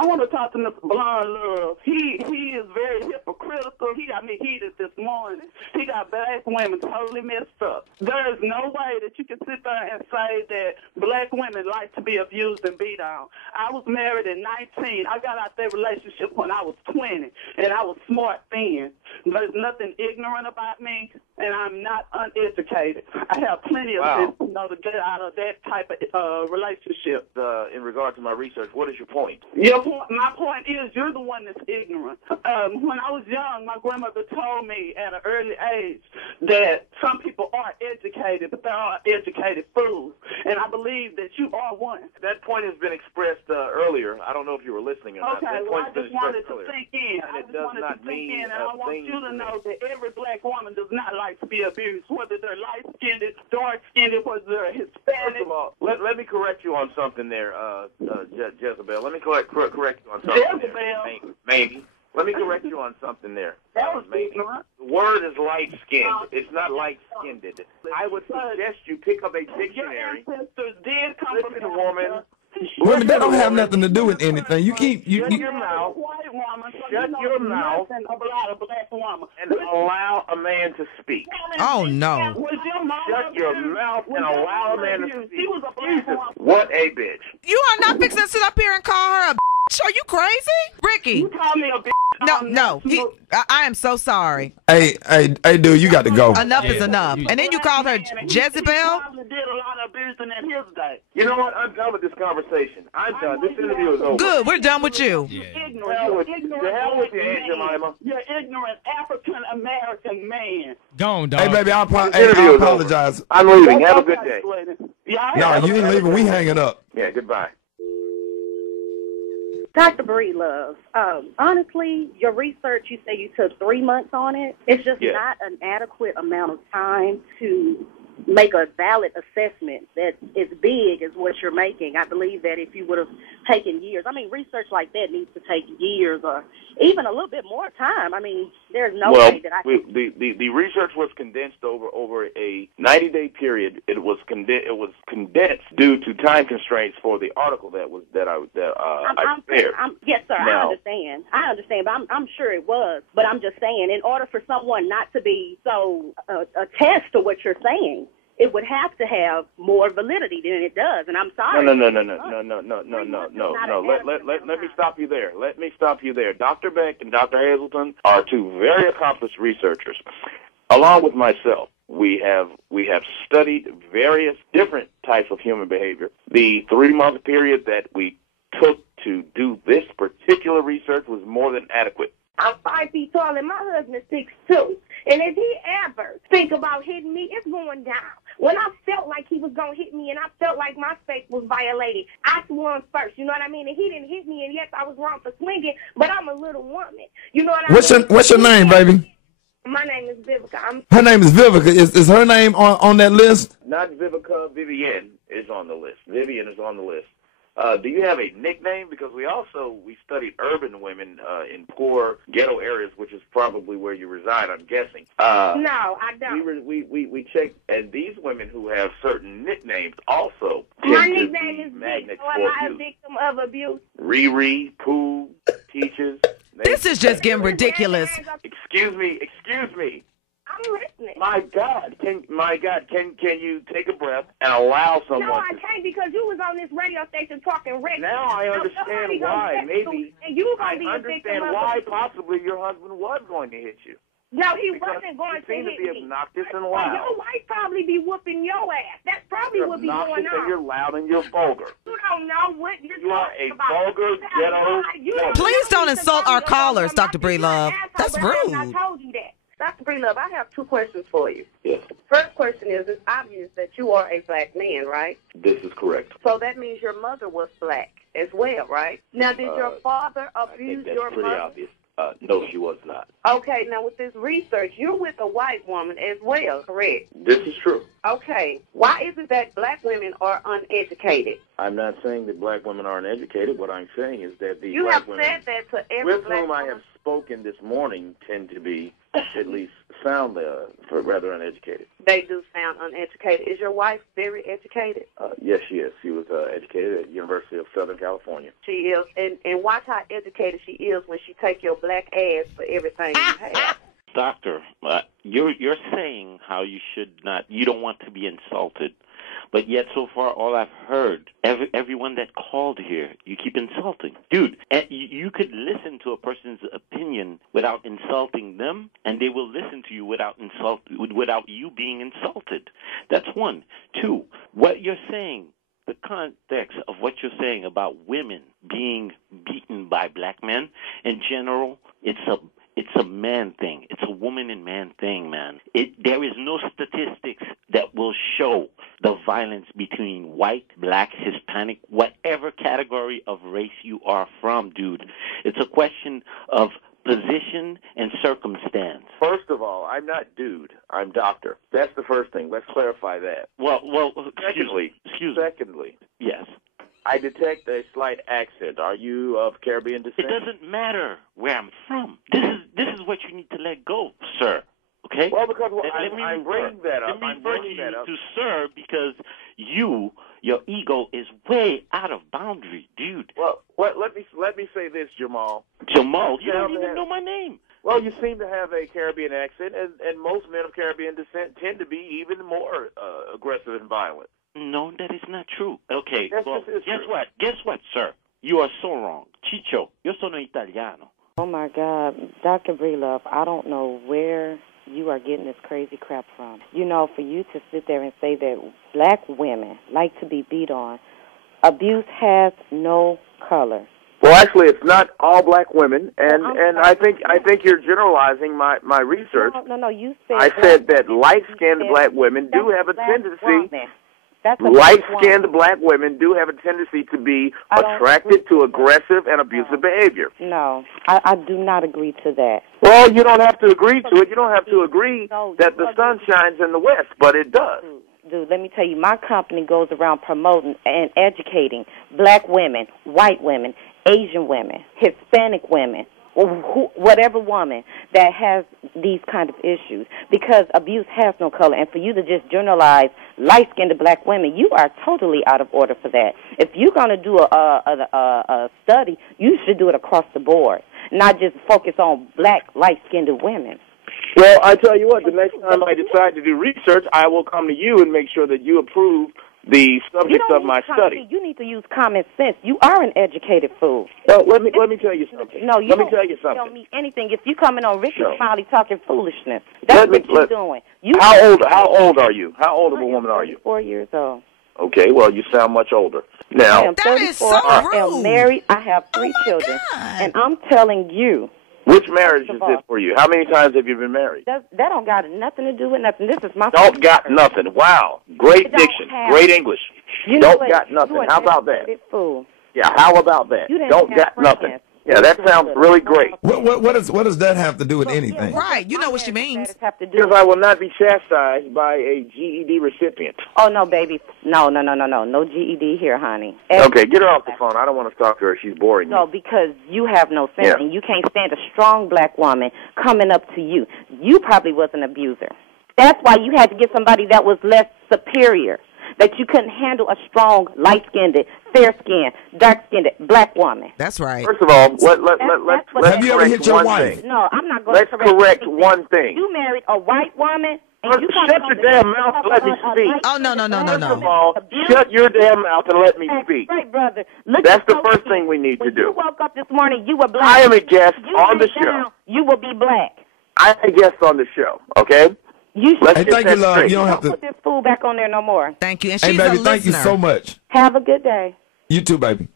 I want to talk to Mr. Blonde Love. He is very hypocritical. He got me heated this morning. He got black women totally messed up. There is no way that you can sit there and say that black women like to be abused and beat on. I was married at 19. I got out that relationship when I was 20, and I was smart then. There's nothing ignorant about me, and I'm not uneducated. I have plenty of sense to know to get out of that type of relationship. In regard to my research, what is your point? My point is you're the one that's ignorant. When I was young, my grandmother told me at an early age that some people are educated, but there are educated fools, and I believe that you are one. That point has been expressed earlier. I don't know if you were listening or not. Okay, well, I just wanted to sink in. And it does not mean and I want you to know that every black woman does not like to be abused, whether they're light-skinned, dark-skinned, whether they're Hispanic. First of all, let me correct you on something there, Jezebel. Let me correct you on something Jezebel. there. Maybe. Let me correct you on something there. That was maybe. ignorant. The word is light-skinned. It's not light-skinned. I would suggest you pick up a dictionary. Your ancestors did come Listen, from woman. Women, that don't have nothing to do with anything. You keep Shut your mouth. Shut your mouth and allow a man to speak. Oh, no. Shut your mouth and allow a man to speak. Jesus, what a bitch. You are not fixing to sit up here and call her a bitch. Are you crazy? Ricky. You call me a bitch. No. I am so sorry. Hey, dude, you got to go. Enough is enough. And then you called her Jezebel? You know what? I'm done with this conversation. I'm done. This interview is over. Good. We're done with you. Ignorant. The hell with you, Aunt Jemima. You're ignorant African-American man. Gone, dog. Hey, baby, I apologize. I'm leaving. Have a good day. No, you ain't leaving. We hanging up. Yeah, goodbye. Dr. Breedlove, honestly, your research, you say you took 3 months on it. It's just not an adequate amount of time to make a valid assessment that is big as what you're making. I believe that if you would have taken years, research like that needs to take years or even a little bit more time. There's no way that the research was condensed over a 90-day period. It was condensed due to time constraints for the article that I prepared. Yes, sir. Now, I understand, but I'm sure it was. But I'm just saying, in order for someone not to be so attest to what you're saying, it would have to have more validity than it does, and I'm sorry. No. Let me stop you there. Dr. Beck and Dr. Hazelton are two very accomplished researchers. Along with myself, we have studied various different types of human behavior. The 3-month period that we took to do this particular research was more than adequate. I'm 5 feet tall and my husband is 6'2". And if he ever think about hitting me, it's going down. When I felt like he was going to hit me and I felt like my space was violated, I swung first, you know what I mean? And he didn't hit me, and yes, I was wrong for swinging, but I'm a little woman. You know what I mean? What's your name, baby? My name is Vivica. Her name is Vivica. Is her name on that list? Not Vivica. Vivian is on the list. Vivian is on the list. Do you have a nickname? Because we studied urban women in poor ghetto areas, which is probably where you reside, I'm guessing. No, I don't. We checked, and these women who have certain nicknames also My tend to nickname be is magnets Vic. for Am I a abuse. victim of abuse? Riri, Pooh, Peaches. This is just getting ridiculous. Excuse me. I'm listening. My God, can you take a breath and allow someone? No, I can't, because you was on this radio station talking regular. Now I understand why. Maybe and you I gonna be a victim understand of why abuse. possibly your husband was going to hit you. No, he Because wasn't going to you seem hit to be me. obnoxious and Well, loud. your wife probably be whooping your ass. That's probably what be going Obnoxious on. and you're loud and you're vulgar. You don't know what you're You are talking a about. vulgar, ghetto woman. Please don't insult our callers, Dr. Breedlove. That's I rude. told you that. Dr. Breedlove, I have 2 questions for you. Yes, First question is, it's obvious that you are a black man, right? this is correct. So that means your mother was black as well, right? Now, did your father I think abuse that's your pretty mother? obvious. No, she was not. Okay, now with this research, you're with a white woman as well, correct? This is true. Okay. Why is it that black women are uneducated? I'm not saying that black women aren't educated. What I'm saying is that the You black have women said that to every with black whom I woman. have spoken this morning tend to be at least sound rather uneducated. They do sound uneducated. Is your wife very educated? Yes, she is. She was educated at the University of Southern California. She is. And watch how educated she is when she take your black ass for everything you have. Doctor, you're saying how you don't want to be insulted. But yet, so far, all I've heard, everyone that called here, you keep insulting. Dude, you could listen to a person's opinion without insulting them, and they will listen to you without you being insulted. That's one. Two, what you're saying, the context of what you're saying about women being beaten by black men, in general, it's a man thing. It's a woman and man thing, man. There is no statistics that will show the violence between white, black, Hispanic, whatever category of race you are from, dude. It's a question of position and circumstance. First of all, I'm not dude. I'm doctor. That's the first thing. Let's clarify that. Well, Secondly, yes. I detect a slight accent. Are you of Caribbean descent? It doesn't matter where I'm from. This is what you need to let go, sir. Okay? Well, because I'm bringing that up. Let me refer to sir because your ego is way out of boundary, dude. Well, let me say this, Jamal. Jamal, you don't even know my name. Well, you seem to have a Caribbean accent, and most men of Caribbean descent tend to be even more aggressive and violent. No, that is not true. Okay, yes, well, guess true. Guess what, sir? You are so wrong. Ciccio, io sono italiano. Oh, my God. Dr. Breedlove, I don't know where you are getting this crazy crap from. You know, for you to sit there and say that black women like to be beat on, abuse has no color. Well, actually, it's not all black women, and I think you're generalizing my research. No, you said I said that light-skinned black women do have a tendency. Light-skinned black women do have a tendency to be attracted to aggressive and abusive behavior. No, I do not agree to that. Well, you don't have to agree to it. You don't have to agree that the sun shines in the west, but it does. Dude, let me tell you, my company goes around promoting and educating black women, white women, Asian women, Hispanic women, whatever woman that has these kind of issues, because abuse has no color. And for you to just generalize light-skinned black women, you are totally out of order for that. If you're going to do a study, you should do it across the board, not just focus on black, light-skinned women. Well, I tell you what, the next time I decide to do research, I will come to you and make sure that you approve the subjects of my study. You need to use common sense. You are an educated fool. Well, let me tell you something. No, let me tell you something. You don't mean anything. If you coming on Ricky Smiley talking foolishness, that's what you're doing. How old are you? How old of a woman are you? 4 years old. Okay, well, you sound much older. Now, I am 34. I am married. I have 3 children. God. And I'm telling you. Which marriage is this for you? How many times have you been married? That don't got nothing to do with nothing. This is my... Don't got nothing. Wow. Great diction. Great English. Don't got nothing. How about that? Fool. Yeah, how about that? Don't got nothing. Yeah, that sounds really great. What does that have to do with anything? Right, you know what she means. Because I will not be chastised by a GED recipient. Oh, no, baby. No. No GED here, honey. Okay, get her off the phone. I don't want to talk to her. She's boring me. No, because you have no sense, and you can't stand a strong black woman coming up to you. You probably was an abuser. That's why you had to get somebody that was less superior, that you couldn't handle a strong, light-skinned, fair-skinned, dark-skinned black woman. That's right. Let's have you ever hit your wife? No, I'm not going to correct one thing. You married a white woman. Shut your damn mouth and let me speak. Oh, no. First of all, shut your damn mouth and let me speak. Right, brother. That's the first thing we need to do. When you woke up this morning, you were black. I am a guest on the show. You will be black. I'm a guest on the show, okay? Hey, thank you, love. You don't have to put this fool back on there no more. Thank you. And hey, she's baby, a thank you listener. so much. Have a good day. You too, baby.